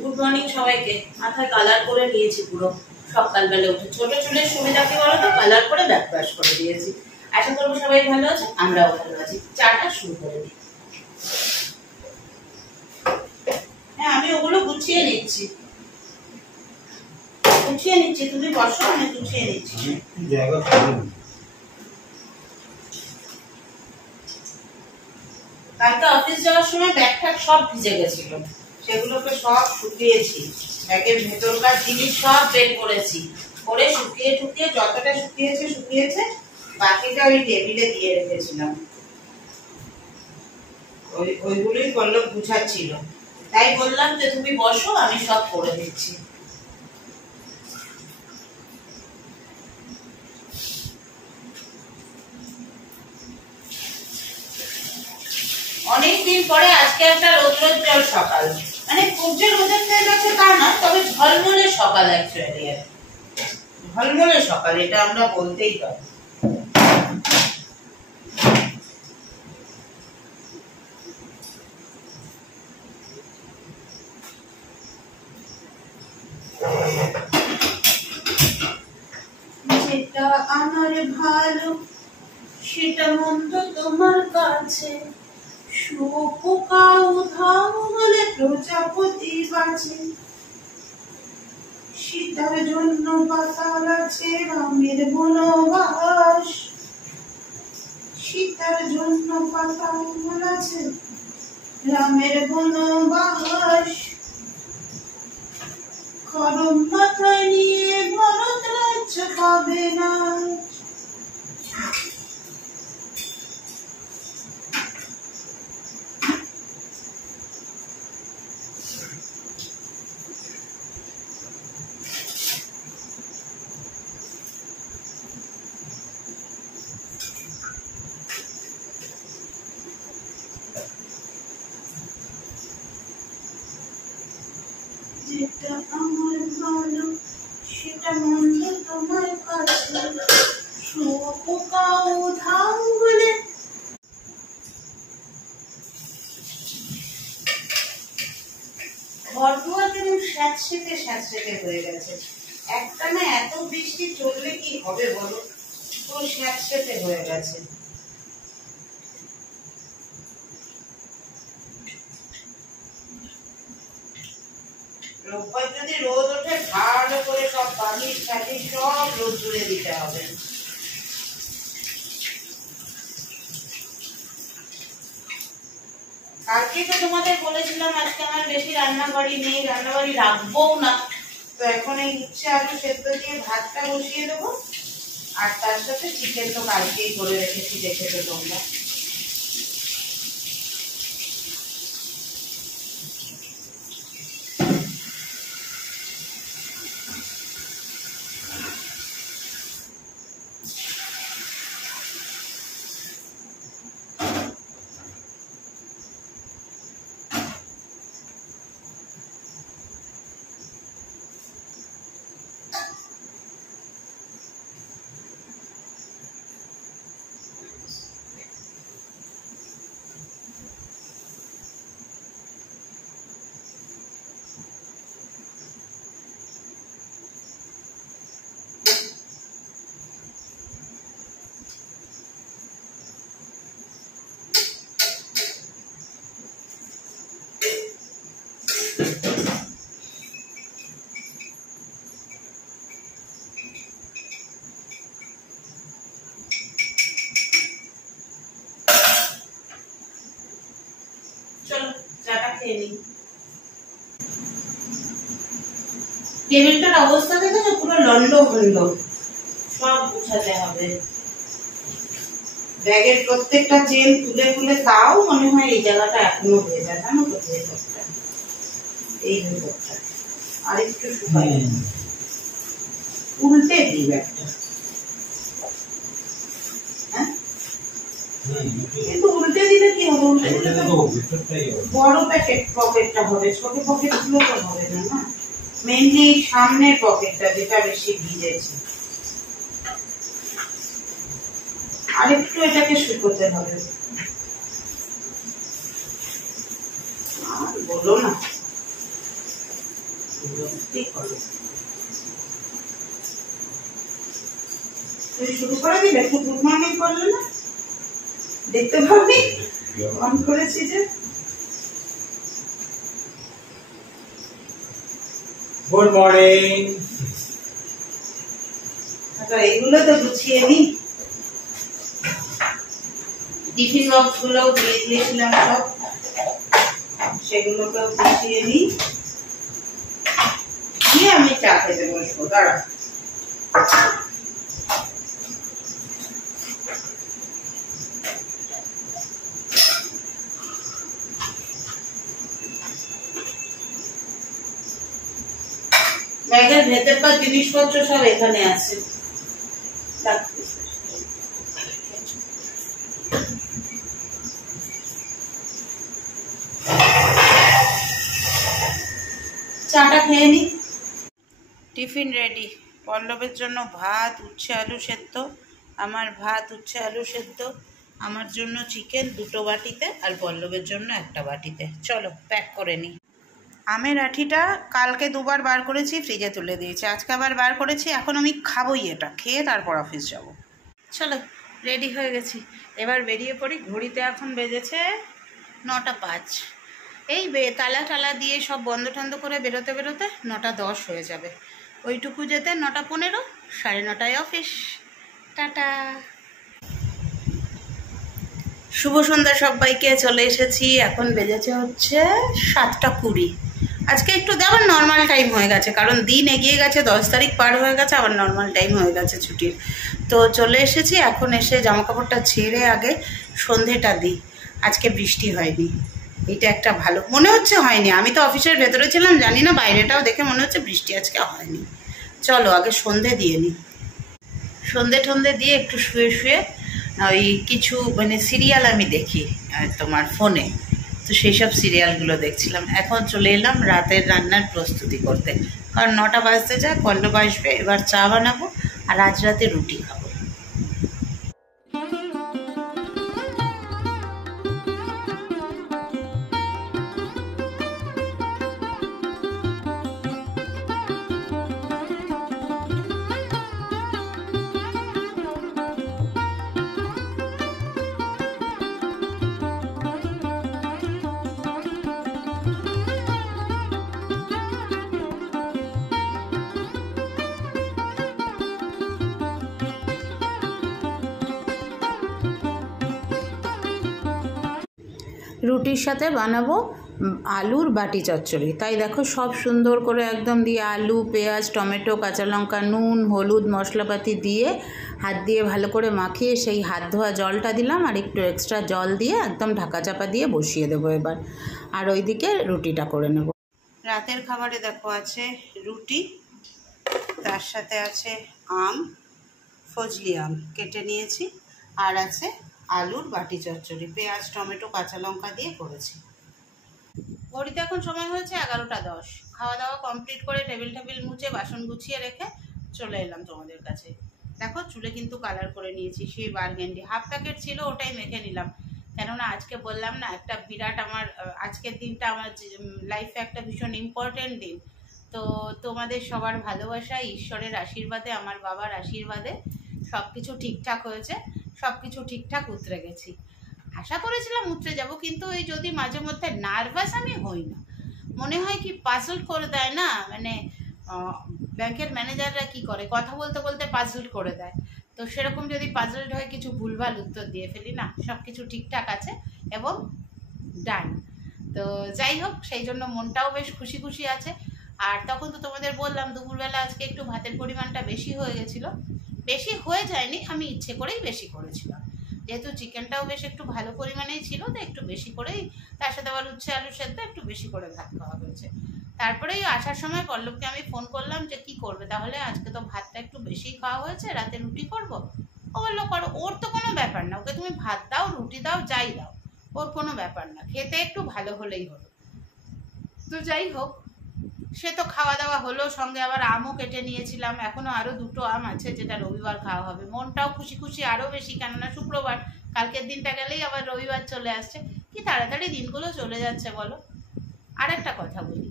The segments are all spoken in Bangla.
গুড মর্নিং সবাইকে। মাথায় কালার করে নিয়েছি পুরো সকালবেলা উঠে। ছোট চুলের সুবিধা কি বলতো, কালার করে ব্যাক ওয়াশ করে দিয়েছি। আশা করবো সবাই ভালো আছে, আমরাও ভালো আছি। চাটা শুরু করে দিই। হ্যাঁ, আমি ওগুলো গুছিয়ে নিচ্ছি। তুমি বসো, আমি গুছিয়ে নিচ্ছি। কালকে অফিস যাওয়ার সময় ব্যাগ ট্যাগ সব ভিজে গেছিল, সেগুলোকে সব শুকিয়েছি। ব্যাগের ভেতরকার জিনিস সব বের করেছি, করে শুকিয়ে টুকিয়ে যতটা শুকিয়েছে, বাকিটা ওই টেবিলে দিয়ে রেখেছিলাম। ওইগুলোই পল্লব গুছাচ্ছিল, তাই বললাম যে তুমি বসো, আমি সব করে দিচ্ছি। অনেকদিন পরে আজকে একটা রৌদ্রোজ্জ্বল সকাল, মানে খুব যে রোদের তেজ আছে তা না, তবে ঝলমলে সকাল। অ্যাকচুয়ালি ঝলমলে সকাল, এটা আমরা বলতেই পারি। যেটা আমার ভালো সেটা মন্দ তোমার কাছে, শুয়োপোকা উধাও বলে প্রজাপতি বাঁচে। সীতার জন্য পাতাল আছে রামের বনবাস, সীতার জন্য পাতাল আছে রামের বনবাস। খড়ম মাথায় নিয়ে ভরত রাজ্য পাবে না। যেটা আমার ভালো সেটা মন্দ তোমার কাছে, শুয়োপোকা উধাও বলে। ঘরদুয়ার কেমন স্যাঁতসেঁতে হয়ে গেছে। একটানা এত বৃষ্টি চললে কি হবে বলো, তো স্যাঁতসেঁতে হয়ে গেছে। রোববার যদি রোদ ওঠে, ভালো করে সব বালিশ টালিশ সব রোদ জুড়ে দিতে হবে। কালকে তো তোমাদের বলেছিলাম আজকে আমার বেশি রান্নাবাড়ি নেই, রান্নাবাড়ি রাখবোও না। তো এখন এই উচ্ছে আলু সেদ্ধ দিয়ে ভাতটা বসিয়ে দেবো, আর তার সাথে চিকেন তো কালকেই করে রেখেছি, দেখেছো তোমরা। টেবিলটার অবস্থা দেখেছো, পুরো লন্ডভন্ড, সব গুছাতে হবে। ব্যাগের প্রত্যেকটা চেন তুলে তুলে, তাও মনে হয় এই জায়গাটা এখনো ভেজা, জানো তো, ভেতরটা, এই ভেতরটা আর একটু শুকাই। উল্টে দিই ব্যাগটা, হ্যাঁ কিন্তু উল্টে দিলে কি হবে, উল্টে দিলে বড় পকেটটা হবে, ছোট পকেট গুলো তো হবে না। না, মেনলি সামনের পকেটটা যেটা বেশি ভিজেছে। আরেকটু এটাকে শুকোতে হবে। আর বলো না, ঠিক করো। তুই শুরু করে দিলে, গুড মর্নিং করলে না, দেখতে পাবি অন করেছি যে। Good morning. এইগুলো তো গুছিয়ে নি, টিফিন বক্স গুলোও দিয়ে দিয়েছিলাম সব, সেগুলোকেও গুছিয়ে নি, দিয়ে আমি চা খেতে বসবো। দাঁড়া, ব্যাগের ভেতরকার জিনিসপত্র সব এখানে আছে। চাটা খেয়ে নি। Tiffin ready. পল্লবের জন্য ভাত, উচ্ছে আলু সেদ্ধ, আমার ভাত উচ্ছে আলু সেদ্ধ, আমার জন্য চিকেন 2টো বাটিতে, আর পল্লবের জন্য 1টা বাটিতে। চলো প্যাক করে নি। আমের আঠিটা কালকে 2বার বার করেছি, ফ্রিজে তুলে দিয়েছি, আজকে আবার বার করেছি। এখন আমি খাবোই, এটা খেয়ে তারপর অফিস যাব। চলো রেডি হয়ে গেছি, এবার বেরিয়ে পড়ি। ঘড়িতে এখন বেজেছে 9টা 5। এই তালা টালা দিয়ে সব বন্ধ টন্ধ করে বেরোতে বেরোতে 9টা 10 হয়ে যাবে। ওইটুকু যেতে 9টা 15, 9:30 অফিস। টাটা, শুভ সন্ধ্যা সবাইকে। চলে এসেছি, এখন বেজেছে হচ্ছে 7টা 20। আজকে একটু আবার নর্মাল টাইম হয়ে গেছে, কারণ দিন এগিয়ে গেছে, 10 তারিখ পার হয়ে গেছে, আবার নর্মাল টাইম হয়ে গেছে ছুটির। তো চলে এসেছি, এখন এসে জামাকাপড়টা ছেড়ে আগে সন্ধেটা দিই। আজকে বৃষ্টি হয়নি, এটা একটা ভালো মনে হচ্ছে। হয়নি, আমি তো অফিসের ভেতরে ছিলাম, জানি না, বাইরেটাও দেখে মনে হচ্ছে বৃষ্টি আজকে হয়নি। চলো আগে সন্ধে দিয়ে নিই। সন্ধে টন্ধে দিয়ে একটু শুয়ে শুয়ে ওই কিছু মানে সিরিয়াল আমি দেখি তোমার ফোনে, তো সেই সব সিরিয়ালগুলো দেখছিলাম। এখন চলে এলাম রাতের রান্নার প্রস্তুতি করতে, কারণ 9টা বাজতে যায়, পল্লব আসবে, এবার চা বানাবো আর আজ রাতে রুটি খাবো। রুটির সাথে বানাবো আলুর বাটি চচ্চড়ি। তাই দেখো সব সুন্দর করে একদম দিয়ে আলু, পেঁয়াজ, টমেটো, কাঁচা লঙ্কা, নুন, হলুদ, মশলাপাতি দিয়ে হাত দিয়ে ভালো করে মাখিয়ে সেই হাত ধোয়া জলটা দিলাম, আর একটু এক্সট্রা জল দিয়ে একদম ঢাকা চাপা দিয়ে বসিয়ে দেবো এবার। আর ওইদিকে রুটিটা করে নেব। রাতের খাবারে দেখো আছে রুটি, তার সাথে আছে আম, ফজলি আম কেটে নিয়েছি, আর আছে আলুর বাটি চচ্চড়ি, পেঁয়াজ, টমেটো, কাঁচা লঙ্কা দিয়ে করেছি। ঘড়িতে এখন সময় হয়েছে 11টা 10। খাওয়া দাওয়া কমপ্লিট করে টেবিল মুছে বাসন গুছিয়ে রেখে চলে এলাম তোমাদের কাছে। দেখো চুলে কিন্তু কালার করে নিয়েছি, সেই বার্গেন্ডি হাফ প্যাকেট ছিল, ওটাই মেখে নিলাম। কেননা আজকে বললাম না, একটা বিরাট আমার আজকের দিনটা আমার লাইফে একটা ভীষণ ইম্পর্টেন্ট দিন। তো তোমাদের সবার ভালোবাসা, ঈশ্বরের আশীর্বাদে, আমার বাবার আশীর্বাদে সব কিছু ঠিকঠাক হয়েছে, সব কিছু ঠিকঠাক উতরে গেছি। আশা করেছিলাম উতরে যাব, কিন্তু ওই যদি মাঝে মধ্যে নার্ভাস আমি হই না, মনে হয় কি পাজল করে দেয় না, মানে ব্যাংকের ম্যানেজাররা কি করে, কথা বলতে বলতে পাজল করে দেয়, তো সেরকম যদি পাজলড হয়ে কিছু ভুলভাল উত্তর দিয়ে ফেলি না, সব কিছু ঠিকঠাক আছে এবং ডান। তো যাই হোক, সেই জন্য মনটাও বেশ খুশি খুশি আছে। আর তখন তো তোমাদের বললাম দুপুরবেলা আজকে একটু ভাতের পরিমাণটা বেশি হয়ে গেছিলো। বেশি হয়ে যায়নি, আমি ইচ্ছে করেই বেশি করেছিলাম, যেহেতু চিকেনটাও বেশ একটু ভালো পরিমাণেই ছিল, তো একটু বেশি করেই, তার সাথে আবার উচ্ছে আলু সেদ্ধ, একটু বেশি করে ভাত খাওয়া হয়েছে। তারপরেই আসার সময় পল্লবকে আমি ফোন করলাম যে কি করবে তাহলে, আজকে তো ভাতটা একটু বেশিই খাওয়া হয়েছে, রাতে রুটি করব। ও বললো করো, ওর তো কোনো ব্যাপার না, ওকে তুমি ভাত দাও, রুটি দাও, যাই দাও, ওর কোনো ব্যাপার না, খেতে একটু ভালো হলেই হলো। তো যাই হোক, সে তো খাওয়া দাওয়া হলো, সঙ্গে আবার আমও কেটে নিয়েছিলাম, এখনো আরো 2টো আম আছে যেটা রবিবার খাওয়া হবে। মনটাও খুশি খুশি আরো বেশি, কেননা শুক্রবার, কালকের দিনটা গেলেই আবার রবিবার চলে আসছে। কি তাড়াতাড়ি দিনগুলো চলে যাচ্ছে বলো। আর একটা কথা বলি,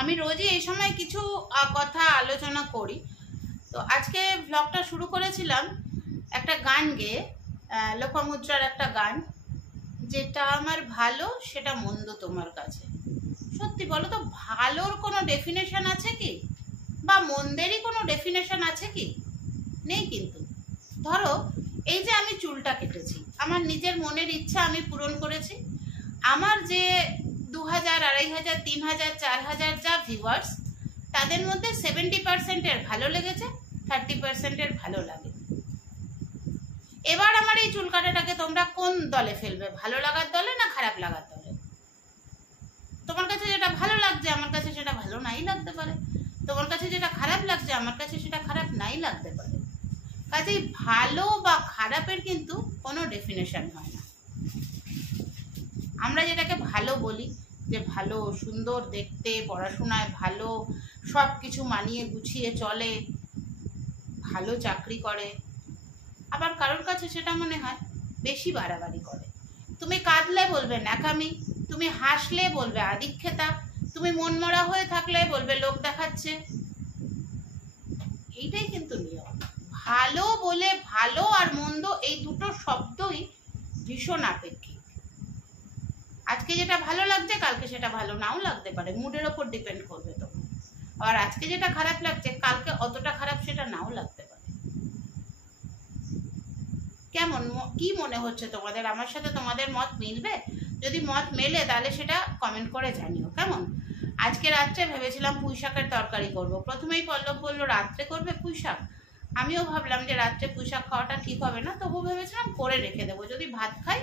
আমি রোজই এই সময় কিছু কথা আলোচনা করি। তো আজকে ব্লগটা শুরু করেছিলাম একটা গান গেয়ে, লোপামুদ্রার একটা গান, যেটা আমার ভালো সেটা মন্দ তোমার কাছে। সত্যি বলো তো, ভালোর কোনো ডেফিনেশন আছে কি, বা মন্দেরই কোনো ডেফিনেশন আছে কি? নেই। কিন্তু ধরো এই যে আমি চুলটা কেটেছি, আমার নিজের মনের ইচ্ছা আমি পূরণ করেছি। আমার যে 2000, 2500, 3000, 4000 যা ভিউয়ার্স, তাদের মধ্যে 70% ভালো লেগেছে, 30% ভালো লাগে। এবার আমার এই চুল কাটাটাকে তোমরা কোন দলে ফেলবে? ভালো লাগার দলে না খারাপ লাগার দলে? তোমার কাছে যেটা ভালো লাগছে আমার কাছে সেটা ভালো নাই লাগতে পারে, তোমার কাছে যেটা খারাপ লাগছে আমার কাছে সেটা খারাপ নাই লাগতে পারে। কাজেই ভালো বা খারাপের কিন্তু কোনো ডেফিনেশন হয় না। আমরা যেটাকে ভালো বলি, যে ভালো, সুন্দর দেখতে, পড়াশোনায় ভালো, সব কিছু মানিয়ে গুছিয়ে চলে, ভালো চাকরি করে, আবার কারোর কাছে সেটা মনে হয় বেশি বাড়াবাড়ি করে। তুমি কাঁদলে বলবে ন্যাকামি, তুমি হাসলে বলবে আদিক্ষেতা, তুমি মনমরা হয়ে থাকলে বলবে লোক দেখাচ্ছে। এইটাই কিন্তু নিয়ম। ভালো বলে, ভালো আর মন্দ এই দুটো শব্দই ভীষণ আপেক্ষিক। আজকে যেটা ভালো লাগছে কালকে সেটা ভালো নাও লাগতে পারে, মুডের ওপর ডিপেন্ড করবে তখন। আর আজকে যেটা খারাপ লাগছে কালকে অতটা খারাপ সেটা নাও লাগতে পারে। কেমন, কি মনে হচ্ছে তোমাদের? আমার সাথে তোমাদের মত মিলবে? যদি মত মেলে তাহলে সেটা কমেন্ট করে জানিও। কেমন? আজকে রাত্রে ভেবেছিলাম পুঁই শাকের তরকারি করব। প্রথমেই পল্লব বললো রাত্রে করবে পুঁই শাক। আমিও ভাবলাম যে রাত্রে পুঁই শাক খাওয়াটা ঠিক হবে না, তবু ভেবেছিলাম করে রেখে দেবো, যদি ভাত খাই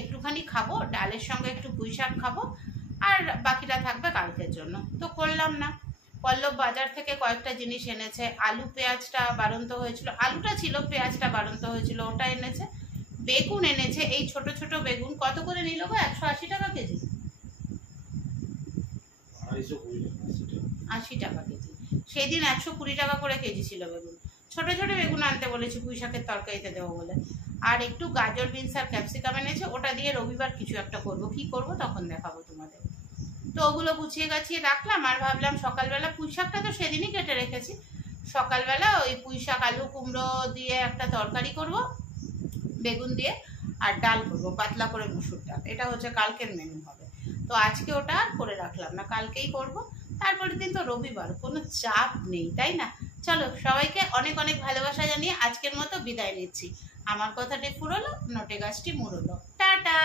একটুখানি খাবো, ডালের সঙ্গে একটু পুঁই শাক খাবো, আর বাকিটা থাকবে কালকের জন্য। তো করলাম না। পল্লব বাজার থেকে কয়েকটা জিনিস এনেছে। আলু পেঁয়াজটা বাড়ন্ত হয়েছিল, আলুটা ছিল, পেঁয়াজটা বাড়ন্ত হয়েছিল, ওটা এনেছে। বেগুন এনেছে, এই ছোট ছোট বেগুন। কত করে নিল গো? 180 টাকা কেজি, 80 টাকা কেজি। সেই দিন 120 টাকা করে কেজি ছিল বেগুন। ছোট ছোট বেগুন আনতে বলেছি পুঁই শাকের তরকারিতে দেবো বলে। আর একটু গাজর, বিনস আর ক্যাপসিকাম এনেছে, ওটা দিয়ে রবিবার কিছু একটা করব। কি করব তখন দেখাবো তোমাদের। তো ওগুলো গুছিয়ে গাছিয়ে রাখলাম, আর ভাবলাম সকালবেলা পুঁই শাকটা তো সেদিনই কেটে রেখেছি, সকালবেলা ওই পুঁই শাক আলু কুমড়ো দিয়ে একটা তরকারি করব, বেগুন দিয়ে, আর ডাল করব, পাতলা করে মুসুর ডাল। এটা হচ্ছে কালকের মেনু হবে। তো আজকে ওটা আর করে রাখলাম না, কালকেই করব। তারপরের দিন তো রবিবার, কোনো চাপ নেই, তাই না? চলো, সবাইকে অনেক অনেক ভালোবাসা জানিয়ে আজকের মতো বিদায় নিচ্ছি। আমার কথাটি ফুরোলো, নোটে গাছটি মুড়লো। টাটা।